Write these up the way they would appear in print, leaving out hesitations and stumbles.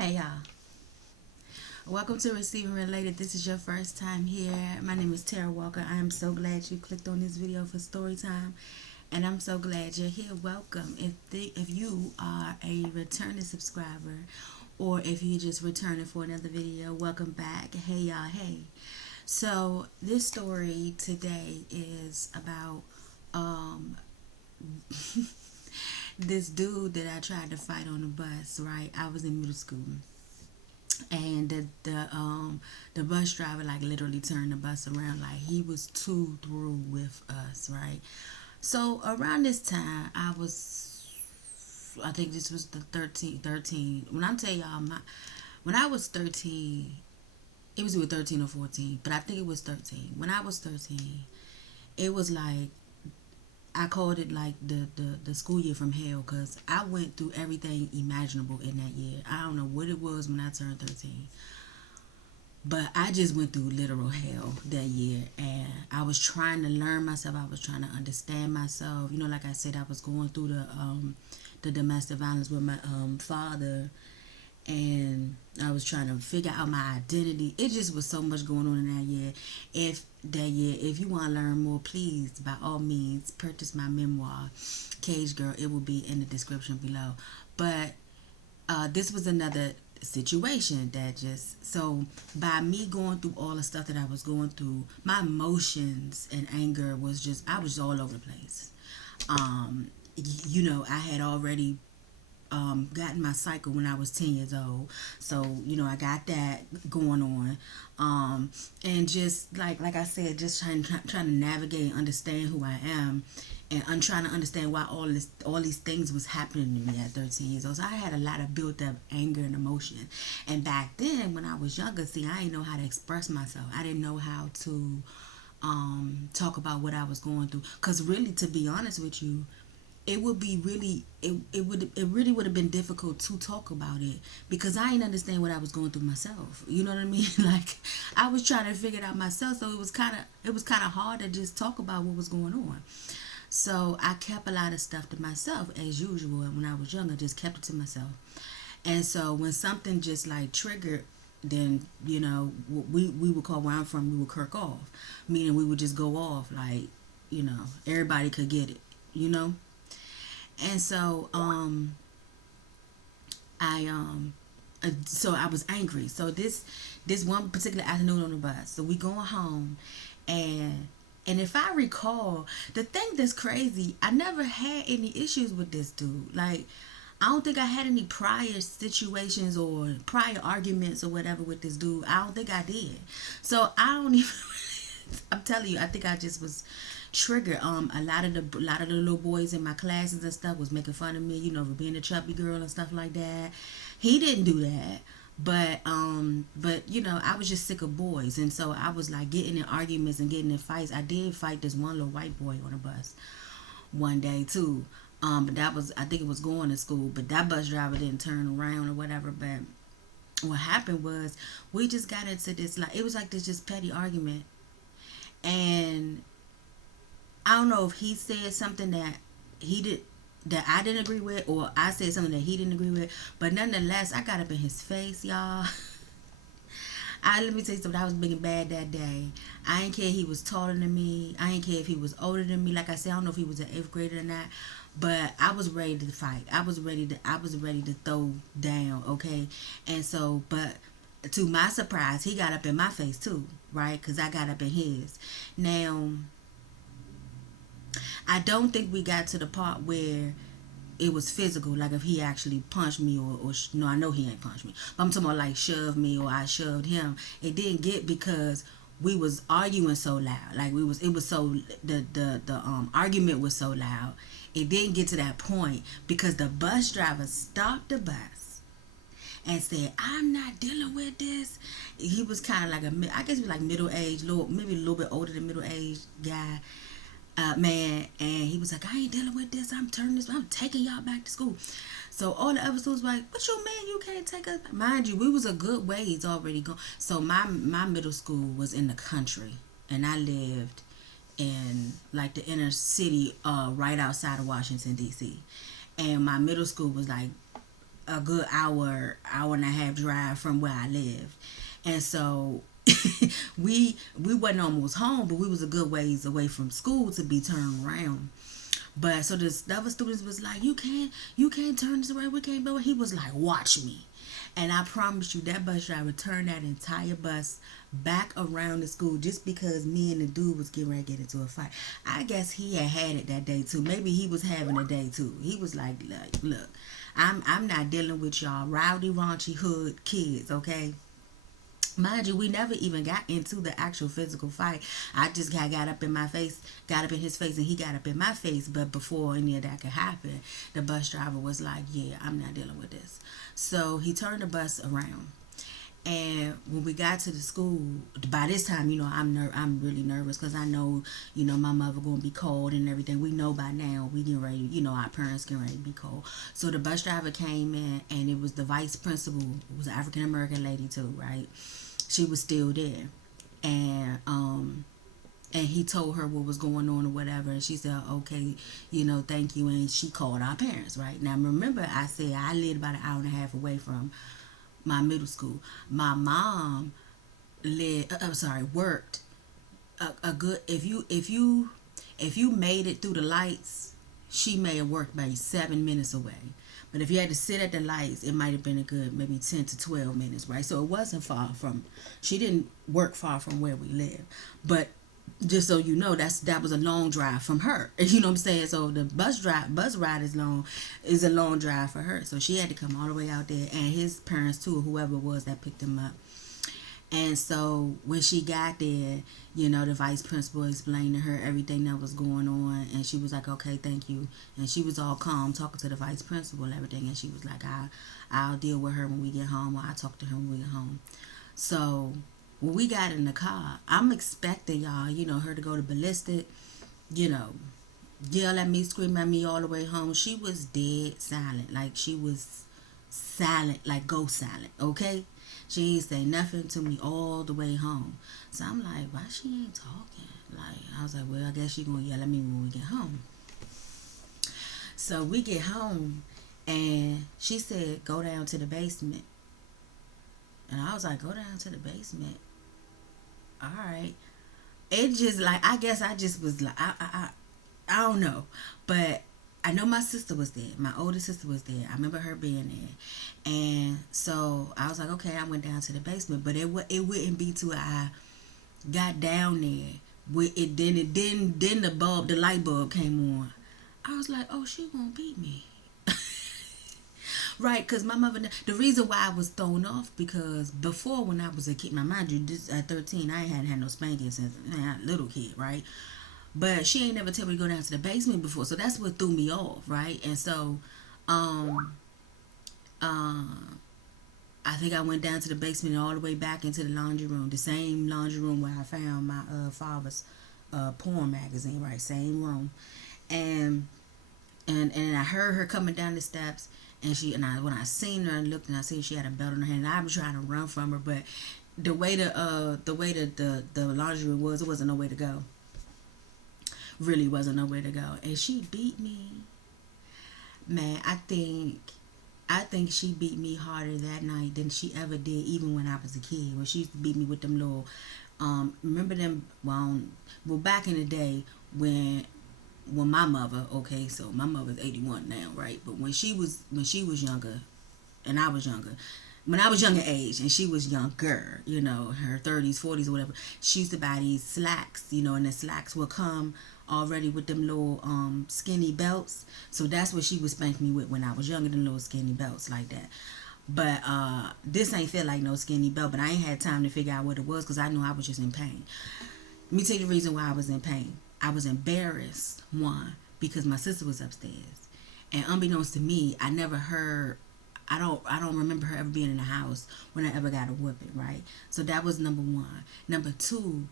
Hey y'all, welcome to Receiving Related. This is your first time here. My name is Tara Walker. I am so glad you clicked on this video for story time, and I'm so glad you're here. Welcome. If you are a returning subscriber, or if you're just returning for another video, welcome back. Hey y'all, hey. So this story today is about um this dude that I tried to fight on the bus. Right, I was in middle school, and the bus driver like literally turned the bus around, like he was too through with us, right? So around this time I think this was the 13 when I'm telling y'all when I was 13, it was either 13 or 14, but I think it was 13. When I was 13, it was like I called it like the school year from hell, because I went through everything imaginable in that year. I don't know what it was when I turned 13, but I just went through literal hell that year, and I was trying to learn myself. I was trying to understand myself. Like I said, I was going through the domestic violence with my father, and I was trying to figure out my identity. It just was so much going on in that year. If you want to learn more, please by all means purchase my memoir, Cage Girl. It will be in the description below. But this was another situation that just, so by me going through all the stuff that I was going through, my emotions and anger was just, I was all over the place. I had already gotten my cycle when I was 10 years old. So, I got that going on. And just like I said, just trying to navigate and understand who I am. And I'm trying to understand why all these things was happening to me at 13 years old. So I had a lot of built up anger and emotion. And back then, when I was younger, see, I didn't know how to express myself. I didn't know how to talk about what I was going through. Because really, to be honest with you, it would be really it really would have been difficult to talk about it, because I didn't understand what I was going through myself. You know what I mean? Like, I was trying to figure it out myself, so it was kind of hard to just talk about what was going on. So I kept a lot of stuff to myself as usual, and when I was younger, just kept it to myself. And so when something just like triggered, then we would call, where I'm from, we would kirk off, meaning we would just go off, like, everybody could get it, you know. And so I was angry. So this one particular afternoon on the bus, so we going home, and if I recall, the thing that's crazy, I never had any issues with this dude. Like, I don't think I had any prior situations or prior arguments or whatever with this dude. I don't think I did. So I don't even. I'm telling you, I think I just was triggered. A lot of the little boys in my classes and stuff was making fun of me, for being a chubby girl and stuff like that. He didn't do that. But I was just sick of boys, and so I was like getting in arguments and getting in fights. I did fight this one little white boy on a bus one day too. But that was, I think it was going to school, but that bus driver didn't turn around or whatever. But what happened was, we just got into this, like, it was like this just petty argument, and I don't know if he said something that I didn't agree with, or I said something that he didn't agree with. But nonetheless, I got up in his face, y'all. Let me tell you something. I was big and bad that day. I didn't care he was taller than me. I didn't care if he was older than me. Like I said, I don't know if he was an eighth grader or not. But I was ready to fight. I was ready to throw down. Okay, and so, but to my surprise, he got up in my face too, right? Because I got up in his. Now, I don't think we got to the part where it was physical, like if he actually punched me, or no, I know he ain't punched me, but I'm talking about like shoved me or I shoved him. It didn't get, because we was arguing so loud, like it was so, the argument was so loud. It didn't get to that point, because the bus driver stopped the bus and said, "I'm not dealing with this." He was kind of like I guess he was like middle aged, maybe a little bit older than middle aged guy, man. And he was like, "I ain't dealing with this. I'm taking y'all back to school." So all the other students were like, "What you mean you can't take us back?" Mind you, we was a good ways already gone. So my middle school was in the country, and I lived in like the inner city, right outside of Washington D.C. And my middle school was like a good hour and a half drive from where I live, and so we wasn't almost home, but we was a good ways away from school to be turned around. But so the other students was like, you can't turn this around. We can't go. He was like, watch me. And I promise you, that bus driver turned that entire bus back around the school just because me and the dude was getting ready to get into a fight. I guess he had it that day too. Maybe he was having a day too. He was like, look, I'm not dealing with y'all rowdy, raunchy hood kids, okay? Mind you, we never even got into the actual physical fight. I just got up in my face, got up in his face, and he got up in my face. But before any of that could happen, the bus driver was like, yeah, I'm not dealing with this. So he turned the bus around. And when we got to the school, by this time, I'm really nervous because I know, my mother going to be called and everything. We know by now we getting ready, our parents getting ready to be called. So the bus driver came in, and it was the vice principal. It was an African American lady too, right? She was still there, and he told her what was going on or whatever, and she said, okay, thank you, and she called our parents, right? Now remember, I said I lived about an hour and a half away from my middle school. My mom worked a good, if you made it through the lights, she may have worked maybe 7 minutes away. But if you had to sit at the lights, it might have been a good maybe 10 to 12 minutes, right? So it wasn't far from, she didn't work far from where we live. But just so you know, that was a long drive from her. You know what I'm saying? So the bus ride is a long drive for her. So she had to come all the way out there, and his parents too, whoever it was that picked him up. And so when she got there, the vice principal explained to her everything that was going on, and she was like, okay, thank you. And she was all calm talking to the vice principal and everything, and she was like, I'll deal with her when we get home, or I'll talk to her when we get home. So when we got in the car, I'm expecting y'all, her to go to ballistic, yell at me, scream at me all the way home. She was dead silent. Like, she was silent, like go silent, okay? She ain't say nothing to me all the way home. So I'm like, why she ain't talking? Like, I was like, well, I guess she gonna yell at me when we get home. So we get home, and she said, go down to the basement. And I was like, go down to the basement. All right. It just like, I guess I just was like, I don't know. But I know my sister was there. My older sister was there. I remember her being there. And so I was like, okay, I went down to the basement. But it wouldn't be till I got down there. Then the light bulb came on. I was like, oh, she gonna beat me. Right, because my mother, the reason why I was thrown off, because before, when I was a kid, now mind you, this, at 13, I ain't had no spanking since I was a little kid, right? But she ain't never tell me to go down to the basement before, so that's what threw me off, right? And so, I think I went down to the basement and all the way back into the laundry room, the same laundry room where I found my father's porn magazine, right? Same room, and I heard her coming down the steps, and when I seen her and looked, and I seen she had a belt on her hand, and I was trying to run from her, but the way the laundry room was, it wasn't no way to go. Really wasn't nowhere to go. And she beat me. Man, I think she beat me harder that night than she ever did, even when I was a kid. When she used to beat me with them little, remember them, well, back in the day when my mother, okay, so my mother's 81 now, right? But when she was younger, and I was younger, when I was younger age and she was younger, her 30s, 40s, or whatever, she used to buy these slacks, and the slacks would come already with them little skinny belts. So that's what she would spank me with when I was younger, them little skinny belts like that. But this ain't feel like no skinny belt, but I ain't had time to figure out what it was because I knew I was just in pain. Let me tell you the reason why I was in pain. I was embarrassed, one, because my sister was upstairs. And unbeknownst to me, I never heard, I don't remember her ever being in the house when I ever got a whooping, right? So that was number one. Number two,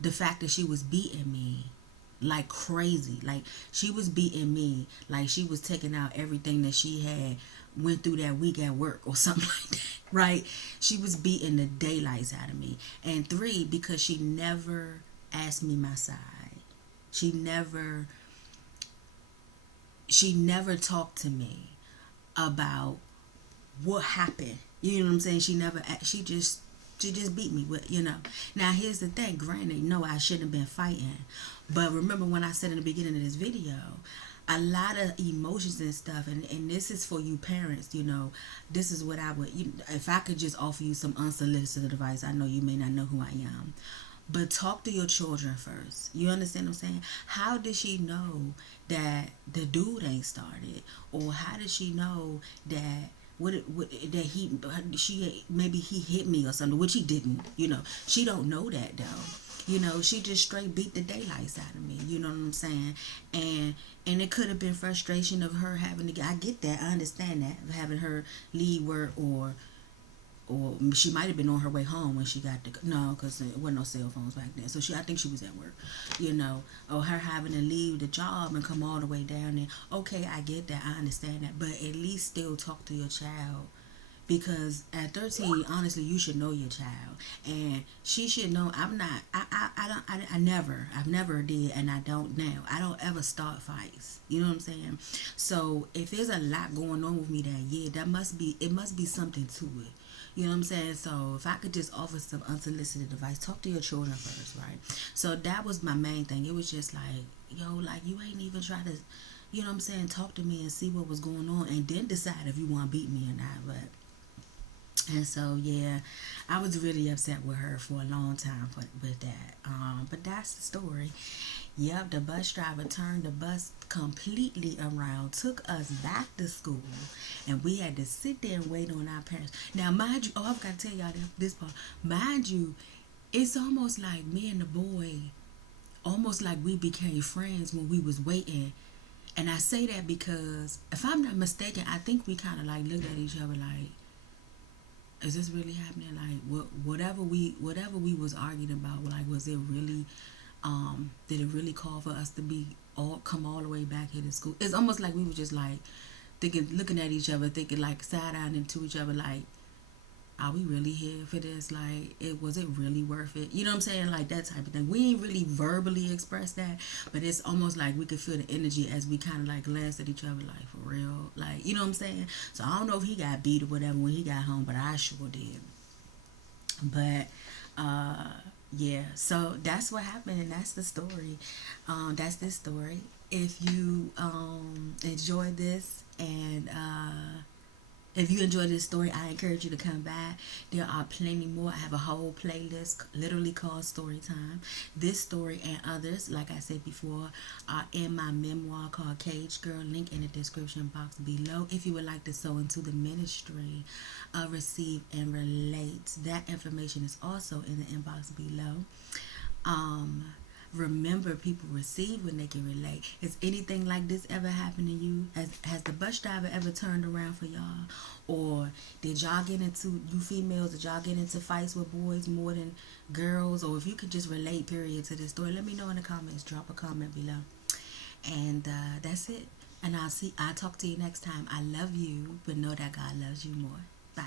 the fact that she was beating me like crazy. Like, she was beating me like she was taking out everything that she had went through that week at work or something like that, right? She was beating the daylights out of me. And three, because she never asked me my side. She never talked to me about what happened. You know what I'm saying? She never, she just beat me with, you know. Now here's the thing. Granted, no, I shouldn't have been fighting, but remember when I said in the beginning of this video, a lot of emotions and stuff, and this is for you parents. You know, this is what I would. If I could just offer you some unsolicited advice, I know you may not know who I am, but talk to your children first. You understand what I'm saying? How did she know that the dude ain't started, or how did she know that that she maybe he hit me or something, which he didn't. You know, she don't know that though. You know, she just straight beat the daylights out of me. You know what I'm saying? And and it could have been frustration of her having to. I get that. I understand that, of having her leave work, or she might have been on her way home when she got the no, because there wasn't no cell phones back then. So I think she was at work, you know, or her having to leave the job and come all the way down there. Okay, I get that, I understand that, but at least still talk to your child, because at 13, honestly, you should know your child, and she should know. I'm not. I've never did, and I don't now. I don't ever start fights. You know what I'm saying? So if there's a lot going on with me that year, it must be something to it. You know what I'm saying? So if I could just offer some unsolicited advice, talk to your children first, right? So that was my main thing. It was just like, yo, like you ain't even try to, you know what I'm saying, talk to me and see what was going on, and then decide if you want to beat me or not. But and so yeah, I was really upset with her for a long time with that. But that's the story. Yep, the bus driver turned the bus completely around, took us back to school, and we had to sit there and wait on our parents. Now, mind you, oh, I've got to tell y'all this part. Mind you, it's almost like me and the boy, almost like we became friends when we was waiting. And I say that because, if I'm not mistaken, I think we kind of like looked at each other like, is this really happening? Like whatever we was arguing about, like was it really did it really call for us to be all come all the way back here to school? It's almost like we were just like thinking, looking at each other, thinking like side eyeing into each other, like, are we really here for this? Like, was it really worth it? You know what I'm saying? Like that type of thing. We ain't really verbally expressed that, but it's almost like we could feel the energy as we kind of like glanced at each other, like for real, like, you know what I'm saying? So I don't know if he got beat or whatever when he got home, but I sure did. But yeah, so that's what happened, and that's the story. That's this story. If you enjoyed this, and if you enjoyed this story, I encourage you to come back. There are plenty more. I have a whole playlist literally called Story Time. This story and others, like I said before, are in my memoir called Cage Girl. Link in the description box below. If you would like to sow into the ministry, receive and relate, that information is also in the inbox below. Um, Remember, people receive when they can relate. Has anything like this ever happened to you? Has the bus driver ever turned around for y'all? Or did y'all get into, you females, did y'all get into fights with boys more than girls? Or if you could just relate, period, to this story, let me know in the comments. Drop a comment below. And that's it. And I'll talk to you next time. I love you, but know that God loves you more. Bye.